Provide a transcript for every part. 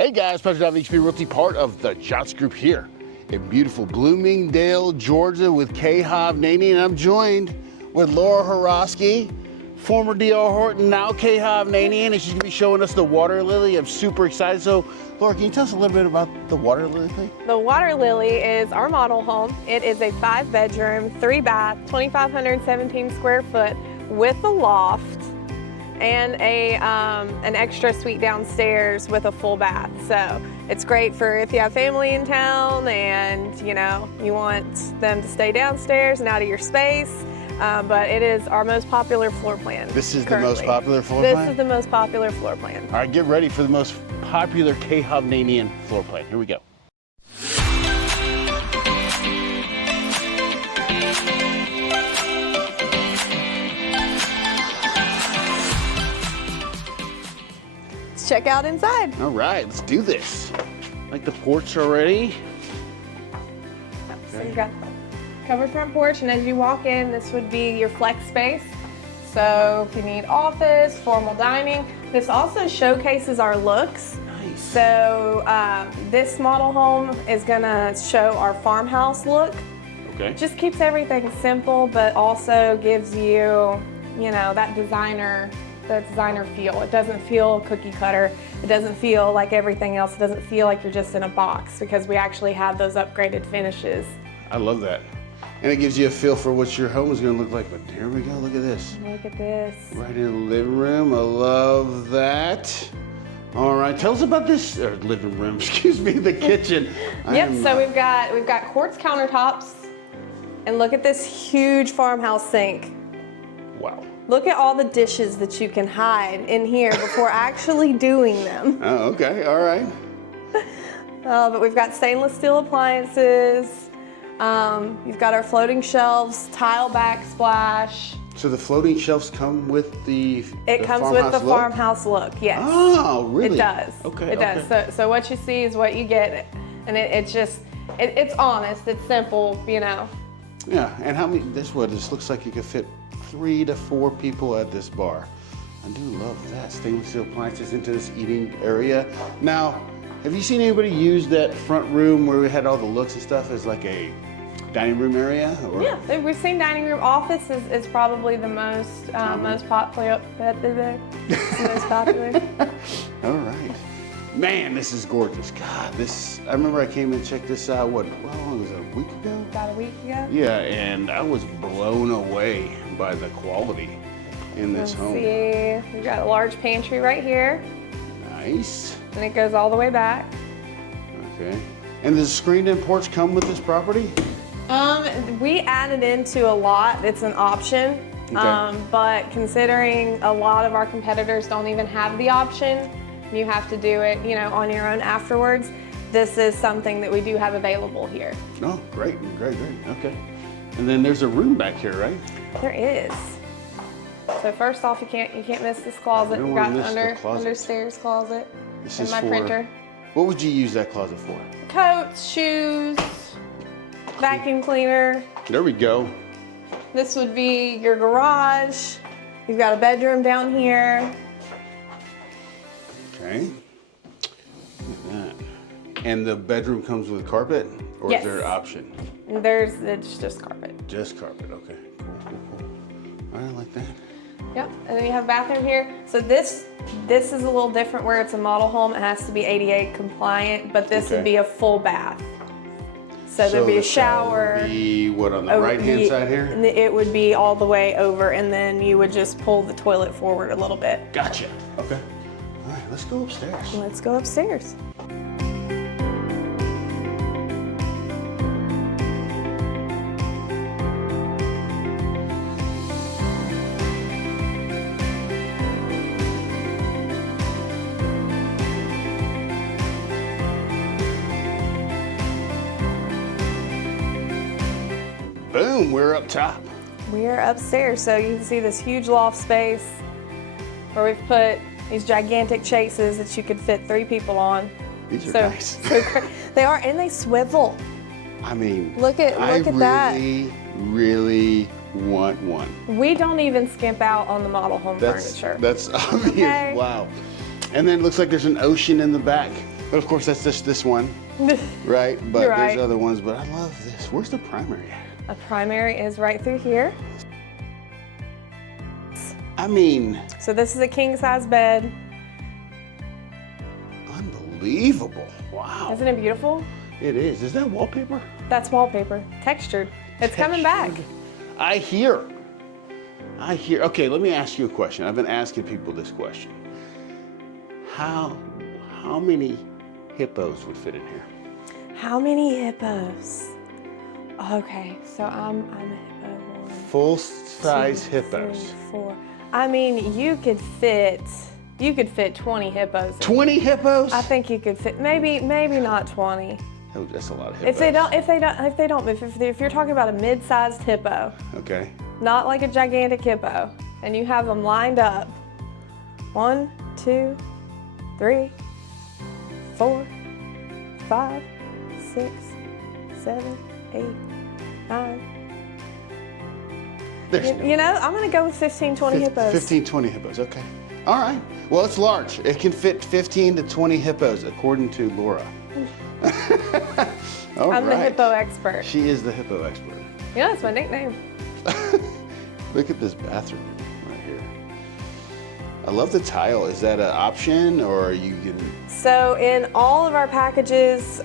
Hey guys, Patrick Donovan, HP Realty, part of the Jots Group here in beautiful Bloomingdale, Georgia with Hovnanian, and I'm joined with Lora Hiroskey, former D.R. Horton, now Hovnanian, and she's gonna be showing us the water lily. I'm super excited. So, Lora, can you tell us a little bit about the water lily thing? The water lily is our model home. It is a 5-bedroom, 3-bath, 2,517 square foot with a loft and an extra suite downstairs with a full bath. So it's great for if you have family in town and you want them to stay downstairs and out of your space. But it is our most popular floor plan. This is currently. the most popular floor plan? This is the most popular floor plan. All right, get ready for the most popular Hovnanian floor plan. Here we go. Let's check out inside. All right, let's do this. Like the porch already. So you've got covered front porch, and as you walk in, this would be your flex space. So if you need office, formal dining, this also showcases our looks. Nice. So this model home is gonna show our farmhouse look. Okay. Just keeps everything simple, but also gives you, that designer feel. It doesn't feel cookie cutter. It doesn't feel like everything else. It doesn't feel like you're just in a box, because we actually have those upgraded finishes. I love that. And it gives you a feel for what your home is going to look like. But here we go, look at this. Look at this. Right in the living room, I love that. All right, tell us about this, or living room, excuse me, the kitchen. Yep, so we've got quartz countertops, and look at this huge farmhouse sink. Wow. Look at all the dishes that you can hide in here before actually doing them. Oh, okay, all right. But we've got stainless steel appliances. You've got our floating shelves, tile backsplash. So the floating shelves come with It comes with the farmhouse look, yes. Oh, really? It does. Okay. It does. So what you see is what you get, and it's honest. It's simple, Yeah, and how many? This looks like you could fit 3 to 4 people at this bar. I do love that. Stainless steel appliances into this eating area. Now, have you seen anybody use that front room where we had all the looks and stuff as like a dining room area? Or? Yeah, we've seen dining room. Office is probably the most popular. Most popular. All right. Man, this is gorgeous. God, I remember I came and checked this out, how long was it, a week ago? About a week ago. Yeah, and I was blown away by the quality in this home. See, we've got a large pantry right here. Nice. And it goes all the way back. Okay. And does the screened-in porch come with this property? We added into a lot. It's an option. Okay. But considering a lot of our competitors don't even have the option, you have to do it, on your own afterwards. This is something that we do have available here. Oh, great. Okay. And then there's a room back here, right? There is. So first off, you can't miss this closet. We've got understairs closet. This and is my printer. What would you use that closet for? Coats, shoes, vacuum cleaner. There we go. This would be your garage. You've got a bedroom down here. Okay. Look at that. And the bedroom comes with carpet? Or Yes. is there an option? It's just carpet. Just carpet, okay. Cool. All right, I like that. Yep, and then you have a bathroom here. So this is a little different where it's a model home. It has to be ADA compliant, but this would be a full bath. So there'd be a shower. Would be what, on the right-hand side here? It would be all the way over, and then you would just pull the toilet forward a little bit. Gotcha. Okay. All right, let's go upstairs. Let's go upstairs. Boom, we're up top. We are upstairs, so you can see this huge loft space where we've put these gigantic chases that you could fit 3 people on. These are nice. They are, and they swivel. I mean, look at that. I really want one. We don't even skimp out on the model home furniture. That's obvious. Okay. Wow. And then it looks like there's an ocean in the back. But of course, that's just this one, right? But You're right. there's other ones, but I love this. Where's the primary at? The primary is right through here. I mean, So this is a king size bed. unbelievable. Wow. Isn't it beautiful? It is. Is that wallpaper? That's wallpaper, textured. It's coming back. I hear. Okay, let me ask you a question. I've been asking people this question. How many hippos would fit in here? How many hippos? Okay, so I'm a hippo. One, Full size 2, hippos. 3, 4. I mean, you could fit 20 hippos. 20 hippos? I think you could fit maybe not 20. Oh, that's a lot of hippos. If you're talking about a mid-sized hippo, Okay. not like a gigantic hippo, and you have them lined up, 1, 2, 3, 4, 5, 6, 7, 8, 9. You know, I'm gonna go with 15, 20 hippos. 15, 20 hippos, okay. All right. Well, it's large. It can fit 15 to 20 hippos, according to Lora. I'm the hippo expert. She is the hippo expert. You know, that's my nickname. Look at this bathroom right here. I love the tile. Is that an option, or are you getting? So in all of our packages,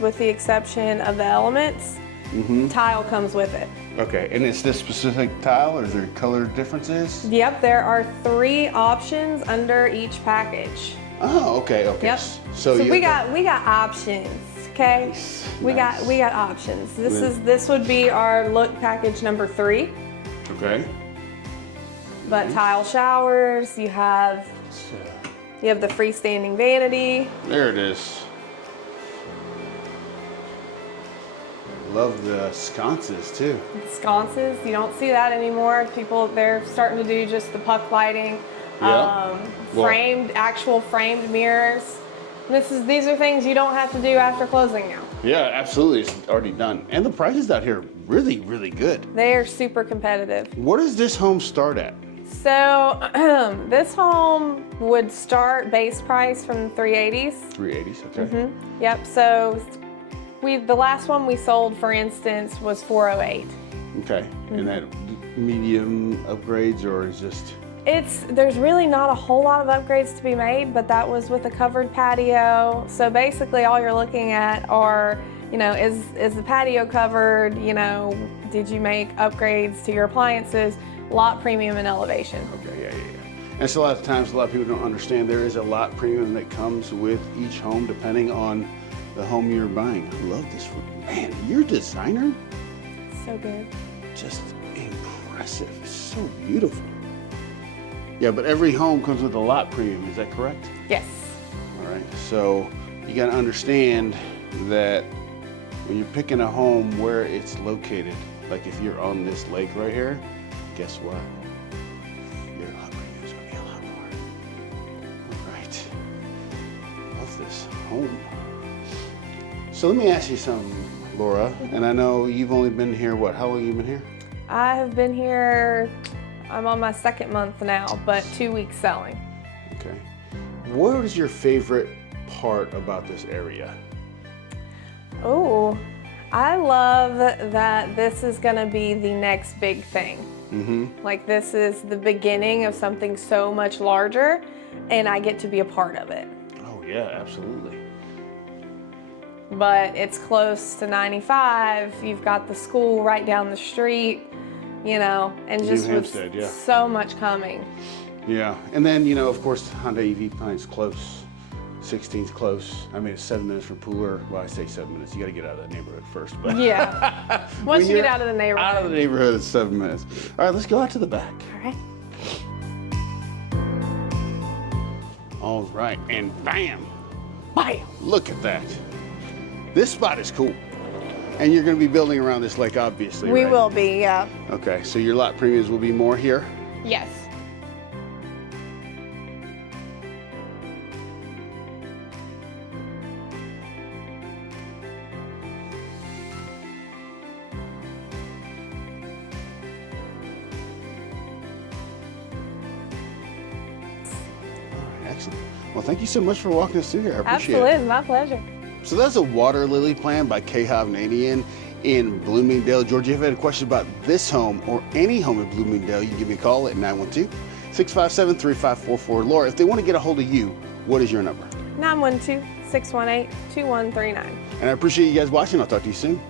with the exception of the elements, tile comes with it. Okay, and it's this specific tile, or is there color differences? Yep, there are 3 options under each package. Oh, okay, okay. Yep. So we got options. Okay. Nice, We got options. This would be our look package number 3. Okay. But tile showers. You have the freestanding vanity. There it is. Love the sconces too. Sconces. You don't see that anymore. They're starting to do just the puck lighting. Yeah. Actual framed mirrors. These are things you don't have to do after closing now. Yeah, absolutely. It's already done. And the prices out here really, really good. They are super competitive. What does this home start at? So this home would start base price from 380s. 380s, okay. Yep. So the last one we sold, for instance, was 408. Okay. And that medium upgrades, or is just? There's really not a whole lot of upgrades to be made, but that was with a covered patio. So basically all you're looking at are, is the patio covered? Did you make upgrades to your appliances? Lot premium and elevation. Okay, yeah. And so a lot of times, a lot of people don't understand there is a lot premium that comes with each home depending on the home you're buying. I love this. Man, your designer? So good. Just impressive. So beautiful. Yeah, but every home comes with a lot premium, is that correct? Yes. All right, so you gotta understand that when you're picking a home where it's located, like if you're on this lake right here, guess what? Your lot premium is gonna be a lot more. All right, love this home. So let me ask you something, Lora, and I know you've only been here, how long have you been here? I have been here, I'm on my 2nd month now, but 2 weeks selling. Okay. What is your favorite part about this area? Oh, I love that this is gonna be the next big thing. Like this is the beginning of something so much larger, and I get to be a part of it. Oh yeah, absolutely. But it's close to 95, you've got the school right down the street, and just with Hampstead, yeah. so much coming. Yeah, and then, of course, Honda EV Pine's close, 16's close. I mean, it's 7 minutes from Pooler. Well, I say 7 minutes. You got to get out of the neighborhood first. But Yeah. Once you get out of the neighborhood. Out of the neighborhood, it's 7 minutes. All right, let's go out to the back. All right. All right, and bam, Bam. look at that. This spot is cool. And you're going to be building around this lake, obviously, We right? will be, yeah. Okay, so your lot premiums will be more here? Yes. Excellent. Well, thank you so much for walking us through here. I appreciate Absolutely, it. it's my pleasure. So that's a water lily plan by Hovnanian in Bloomingdale, Georgia. If you have any questions about this home or any home in Bloomingdale, you can give me a call at 912-657-3544. Laura, if they want to get a hold of you, what is your number? 912-618-2139. And I appreciate you guys watching. I'll talk to you soon.